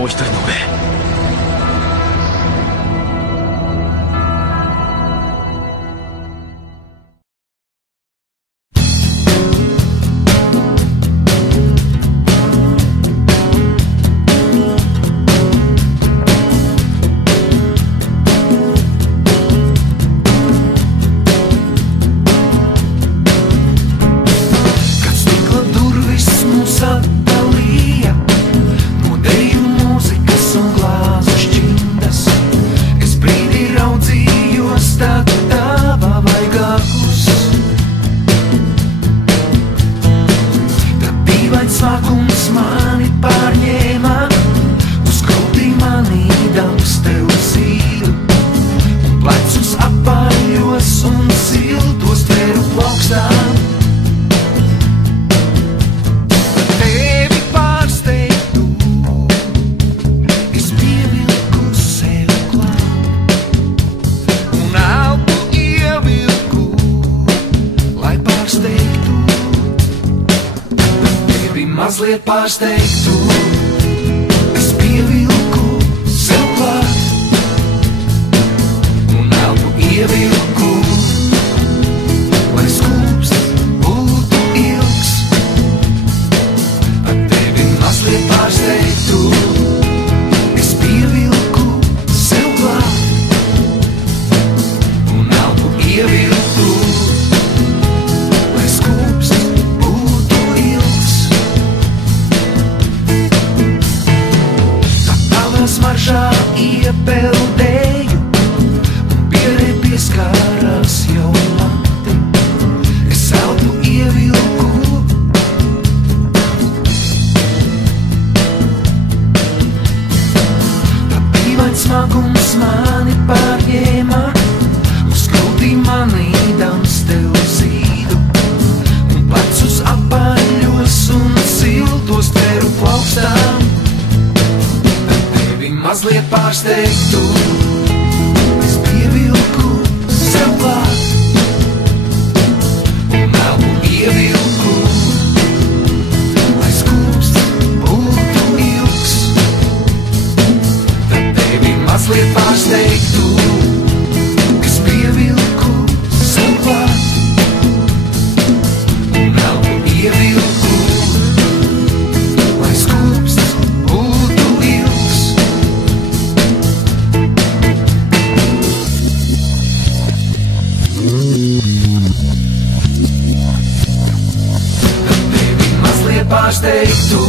もう一人の俺。Smakums mani pārņēma, uzkrūtī manīdams tev zīdu, un plecus apaļos un siltos tveru plaukstā. Tevi pārsteigtu, es pievilku sev klāt, un elpu ievilku, lai pārsteigtu. Mazliet pārsteigtu, es pievilku sev klāt, un elpu ievilku, lai skūpsts būtu ilgs. Ar tevi mazliet pārsteigtu, es pievilku sev klāt, un elpu ievilku, lai skūpsts būtu ilgs. Smaržā iepeldēju, un pierē pieskārās jau mati. Es elpu ievilku, tā dīvains smagums mani pārņēma, uz krūtī manīdams tev zīdu, un plecus apaļos un siltos tveru plaukstām. Mazliet pārsteigtu, es pievilku sev klāt, un elpu ievilku, lai skūpsts būtu ilgs. Tad tevi mazliet pārsteigtu, es pievilku sev klāt, un elpu ievilku, lai skūpsts būtu ilgs. Tevi mazliet pārsteigtu,